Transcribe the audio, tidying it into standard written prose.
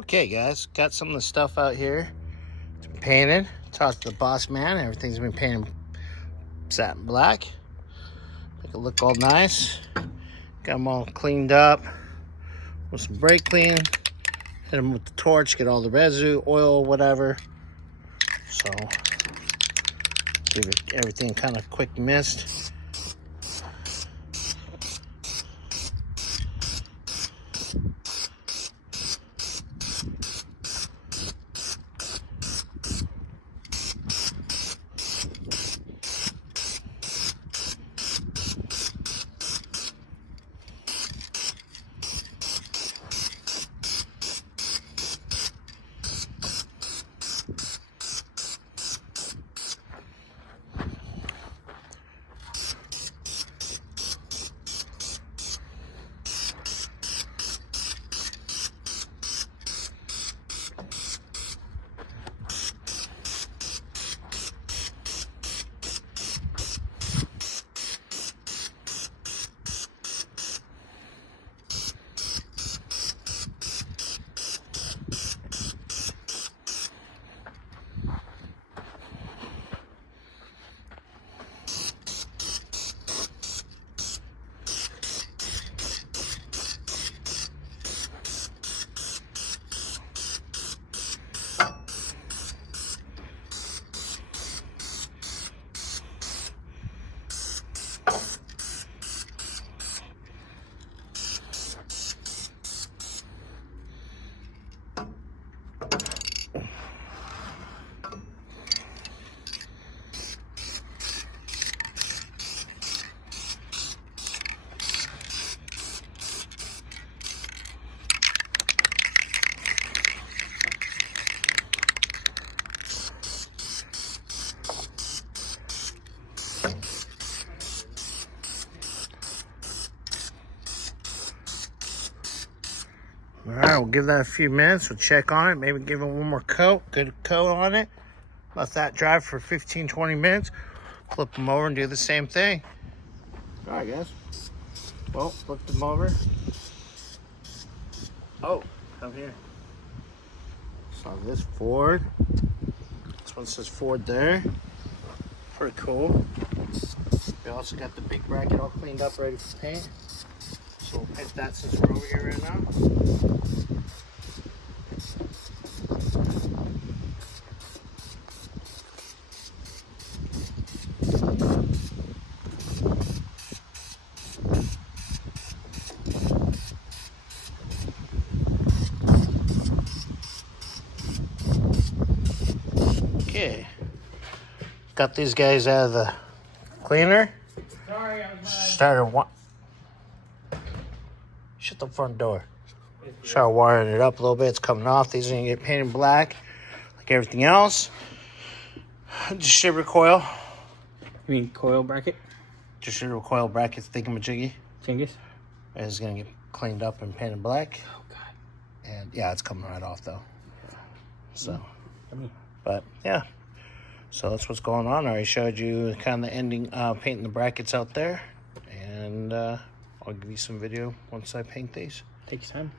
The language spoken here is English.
Okay guys, got some of the stuff out here. It's been painted. Talked to the boss man. Everything's been painted satin black. Make it look all nice. Got them all cleaned up with some brake clean. Hit them with the torch, get all the residue, oil, whatever. So give everything kind of quick mist. All right, we'll give that a few minutes. We'll check on it. Maybe give it one more coat. Good coat on it. Let that dry for 15-20 minutes. Flip them over and do the same thing. All right, guys. Well, flip them over. Oh, come here. So this Ford. This one says Ford there. Pretty cool. We also got the big bracket all cleaned up, ready for paint. So we'll paint that since we're over here right now. Okay. Got these guys out of the cleaner. Sorry, I was Started shut the front door. Start wiring it up a little bit. It's coming off. These are gonna get painted black, like everything else. Distributor coil. You mean coil bracket? Distributor coil brackets, thingamajiggy. Fingers? Is gonna get cleaned up and painted black. Oh god. And yeah, it's coming right off though. So, Yummy. but yeah. So that's what's going on. I already showed you kind of the ending, painting the brackets out there. And I'll give you some video once I paint these. Take your time.